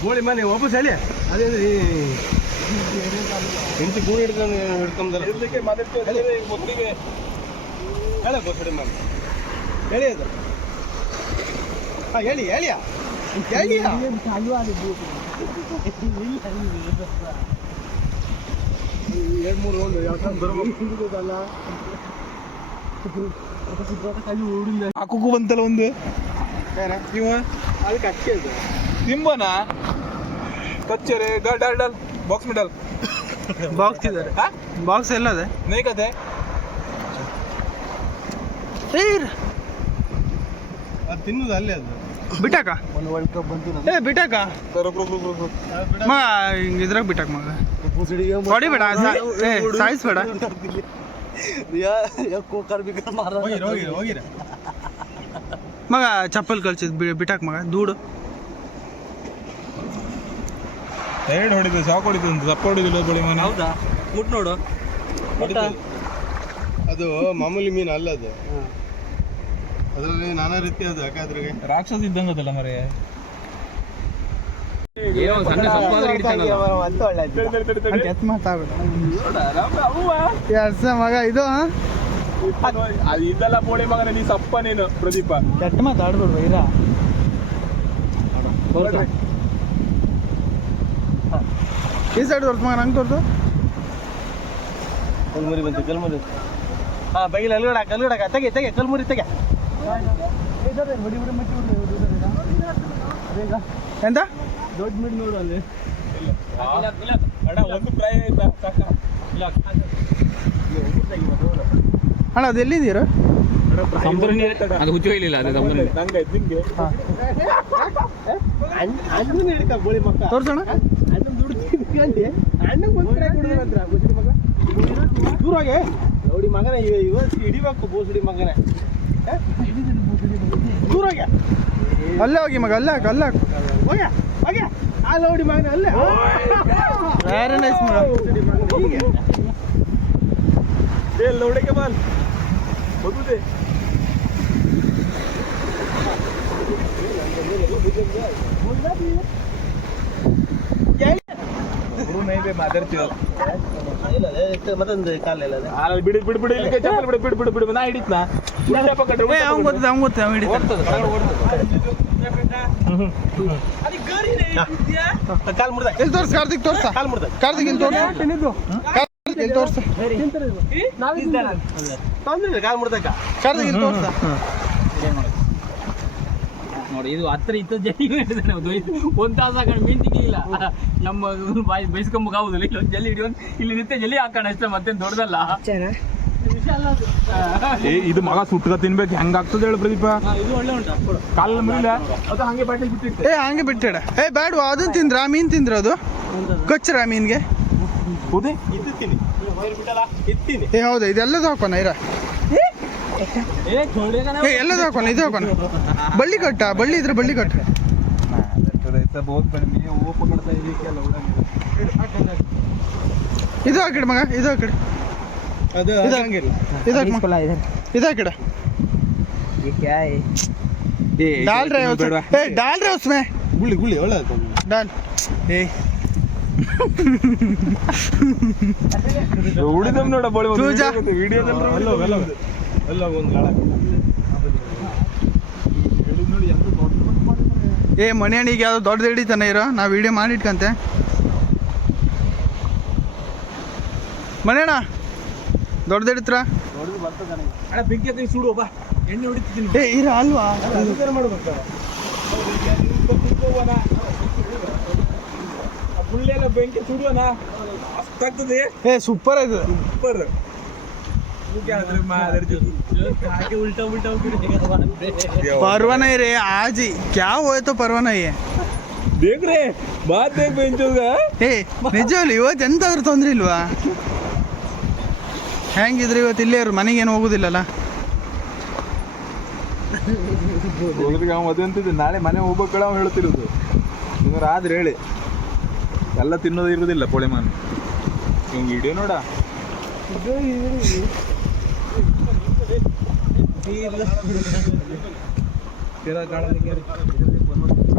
ಗೋಳಿ ಮನೆ ವಾಪಸ್ ಹೇಳಿ ಅದೇ ಹೆಂಡತಿ ಗೂಡು ಹಿಡ್ಕೊಂಬಲ್ಲ ಮೊದಲಿಗೆ ಹೇಳ ಗೋಸಡಿ ಮನೆ ಹೇಳಿ ಅದು ಹಾಂ ಹೇಳಿ ಹೇಳಿಯ ಹೇಳಿಯ ಎರಡು ಮೂರು ಒಂದು ಯಾಕಂದ್ರಲ್ಲ ಹಾಕೋಕು ಬಂತಲ್ಲ ಒಂದು ಇವ ಅದಕ್ಕೆ ಅಕ್ಕಿ ಅದು ತಿಂಬನಾ ಕಚ್ಚರೆ ಡಲ್ ಡಲ್ ಡಲ್ ಬಾಕ್ಸ್ ಮಿಡಲ್ ಬಾಕ್ಸ್ ಇದ್ದಾರೆ ಬಾಕ್ಸ್ ಎಲ್ಲ ಅದೇ ನೇಕತೆ ಅದು ತಿನ್ನೋದು ಅಲ್ಲೇ ಅದು ಬಿಟ್ಟಾಕ ಒಂದು ವರ್ಲ್ಡ್ ಕಪ್ ಬಂತು ಬಿಟ್ಟಾಕ ಮಗ ಇದ್ರಾಗ ಬಿಟ್ಟಾಕ ಮಗ ಹೊಡಿಬೇಡ ಸಾಯಿಸ್ಬೇಡ ಹೋಗಿರ ಮಗ ಚಪ್ಪಲ್ ಕಳ್ಸಿದ್ ಬಿಟ್ಟಾಕ ಮಗ ದೂಡು ಎರಡು ಹೊಡಿತು ಸಾಕು ಹೊಡಿತು ಅಂತ ತಪ್ಪ ಹೊಡಿದಿಲ್ಲ ಬಳಿ ಮನೆ ಹೌದಾ ಮುಟ್ ನೋಡು ಅದು ಮಾಮೂಲಿ ಮೀನು ಅಲ್ಲ ಅದು ಅದರಲ್ಲಿ ನಾನಾ ರೀತಿ ಅದು ಯಾಕಾದ್ರಿಗೆ ರಾಕ್ಷಸ ಇದ್ದಂಗೆ ಅದಲ್ಲ ಮರೆ ಮಗ ಇದು ಇದೆಲ್ಲ ಬೋಳಿ ಮಗನ ನೀ ಸಪ್ಪ ನೀನು ಪ್ರದೀಪ ಕೆಟ್ಟ ಮಾತಾಡ್ಬಿಡ್ರು ಇರ ಈ ಸೈಡ್ ತೋರ್ಸ್ ಮಗ ನಂಗೆ ತೋರ್ಸು ಕಲ್ಮುರಿ ಬಂತು ಕಲ್ಮುರಿ ಹಾಂ ಬೈಲ್ ಅಲ್ಗಡ ತೆಗೆ ಕಲ್ಮುರಿ ತೆಗೆ ಎಂತ ದೊಡ್ಡ ಮೀನು ನೋಡು ಅಲ್ಲಿ ಅಣ್ಣ ಒಂದು ಪ್ರಾಯ ಆಯ್ತಾ ಸಾಕ ಅಣ್ಣ ಅದು ಎಲ್ಲಿದ್ದೀರ ಅದು ಹುಚ್ಚು ಹೇಳಿಲ್ಲ ಅದೇ ನಂಗೆ ನಿಂಗೆ ಅಣ್ಣನ ಹಿಡ್ಕ ಗೋಳಿ ಮಕ್ಕ ತೋರ್ಸೋಣ ಅಣ್ಣ ದುಡ್ಡು ಅಣ್ಣಗೆ ಒಂದು ಕಡೆ ಕೊಡೋದಂತ್ರ ಬೋಸಡಿ ಮಗ ದೂರಾಗೆ ನೋಡಿ ಮಗನ ಇವತ್ತು ಹಿಡಿಬೇಕು ಬೋಸಡಿ ಮಗನೇ ದೂರಾಗೆ ಅಲ್ಲೇ ಹೋಗಿ ಮಗ ಅಲ್ಲೇ ಹಾಕ ಅಲ್ಲೇ ಹಾಕು ಹೋಗ್ಯ ಹೋಗ್ಯ ಆ ನೋಡಿ ಮಗನ ಅಲ್ಲೇ ವೆರಿ ನೈಸ್ ಮಗ ಹೀಗೆ ಲೌಡಕ್ಕೆ ಬಾಲ್ ಬದುದೆ ಮತ್ತೊಂದು ಕಾಲ ಬಿಡು ಬಿಡು ಬಿಡು ಇಲ್ಲಿ ಚಪ್ಪಲ್ ಬಿಡು ಬಿಡು ಬಿಡು ಬಿಡು ನಾ ಹಿಡಿತ್ನಾ ಅವ್ನು ಗೊತ್ತಿದೆ ಅವ್ನು ಹಿಡಿತ ಕಾಲ್ ಮುರ್ದ ಇಲ್ಲಿ ತೋರ್ಸ ಕಾರ್ತಿಕ್ ತೋರ್ಸ ಕಾಲ್ ಮುರ್ದ ಕಾರ್ತಿಕ್ ಇಲ್ಲಿ ತೋರ್ಸ ಕಾರ್ತಿಕ್ ಇಲ್ಲಿ ತೋರ್ಸ ತೊಂದ್ರೆ ಕಾಲ್ ಮುರ್ದಕ್ಕ ಕಾರ್ತಿಕ್ ಇಲ್ಲಿ ತೋರ್ಸ ನೋಡಿ ಇದು ಹತ್ರ ಇತ್ತು ಜಲ್ಲಿ ಒಂದು ತಾಸು ಹಾಕೊಂಡು ಮೀನು ತಿಕ್ಕಿಲ್ಲ ನಮ್ಮ ಬಾಯಿ ಬೈಸ್ಕೊಂಬಕ್ ಆಗುದಿಲ್ಲ ಇಲ್ಲೊಂದು ಜಲ್ಲಿ ಹಿಡಿಯೋದು ಇಲ್ಲಿ ನಿತ್ಯ ಜಲ್ಲಿ ಹಾಕೋಣ ಅಷ್ಟೇ ಮತ್ತೇನು ದೊಡ್ಡದಲ್ಲ ಇದು ಮಗ ಸುಟ್ಕ ತಿನ್ಬೇಕು ಹೆಂಗ ಆಗ್ತದೆ ಹೇಳು ಪ್ರದೀಪ ಇದು ಒಳ್ಳೆ ಉಂಟು ಕಾಲ ಮುರಿಲ್ಲ ಅದು ಹಂಗೆ ಬಾಟಲ್ ಬಿಟ್ಟಿರ್ತೆ ಹಂಗೆ ಬಿಟ್ಟಿಡ ಬೇಡ ಅದನ್ನ ತಿಂದ್ರ ಮೀನ್ ತಿಂದ್ರ ಅದು ಕೊಚ್ಚರ ಮೀನ್ಗೆ ಹೌದೇ ಇತ್ತೀನಿ ಇತ್ತೀನಿ ಹೌದಾ ಇದೆಲ್ಲದು ಹಾಕೋಣ ಇರ ಎಲ್ಲದು ಹಾಕೋಣ ಇದು ಹಾಕೋಣ ಬಳ್ಳಿ ಕಟ್ಟ ಬಳ್ಳಿ ಇದ್ರೆ ಬಳ್ಳಿ ಕಟ್ಟ ಇದು ಹಾಕಿಡ ಮಗ ಇದು ಹಾಕಿಡ ಅದು ಇದು ಹಾಕಿಡ डाल रहे हो डाल रहे हो उसमें ಗುಳಿ ಗುಳಿ ಒಳ್ಳೆ डाल ಉಳಿದಮ್ ನೋಡ ಬಳಿ ತೂಜಾ ವಿಡಿಯೋದಲ್ಲಿ ಎಲ್ಲ ಒಂದು ಗಾಳ ಮಣಿ ಅಣ್ಣಿಗೆ ಯಾವ್ದು ದೊಡ್ಡದು ಹಿಡಿತಾನೆ ಇರೋ ನಾ ವಿಡಿಯೋ ಮಾಡಿ ಇಟ್ಕಂತೆ ಮನೆಯಣ್ಣ ದೊಡ್ಡದು ಹಿಡಿತ್ರ ಅಣ್ಣ ಬೆಂಕಿ ಹತ್ತಿ ಸುಡು ಬಾ ಎಣ್ಣೆ ಹೊಡಿತಿದ್ದೀನಿ ಇರ ಅಲ್ವಾ ಫುಲ್ಲೆಲ್ಲ ಬೆಂಕಿ ಸುಡುವನ ಅಷ್ಟಾಗ್ತದೆ ಸೂಪರ್ ಆಯ್ತು ಸೂಪರ್ उल्टा उल्टा परवा नहीं रे आज ही क्या हुआ तो परवा नहीं है देख रहे बात देख बेंचोगा ನಿಜವಲ್ಲ ಇವತ್ತು ಎಂತಾದ್ರೂ ತೊಂದ್ರೆ ಇಲ್ವಾ ಹೆಂಗಿದ್ರೆ ಇವತ್ತು ಇಲ್ಲೇ ಇರು ಮನೆಗೇನು ಹೋಗುದಿಲ್ಲಲ್ಲ ಮದುವೆ ಅಂತಿದ್ದೆ ನಾಳೆ ಮನೆ ಹೋಗ್ಬೇಕಳ ಅವ್ನು ಹೇಳ್ತಿರೋದು ನಿಮ್ಗೆ ಆದ್ರೆ ಹೇಳಿ ಎಲ್ಲ ತಿನ್ನೋದು ಇರೋದಿಲ್ಲ ಪೋಳೆಮಾನ್ ಇವಂಗೆ ವಿಡಿಯೋ ನೋಡ तेरा गाड़ा लेके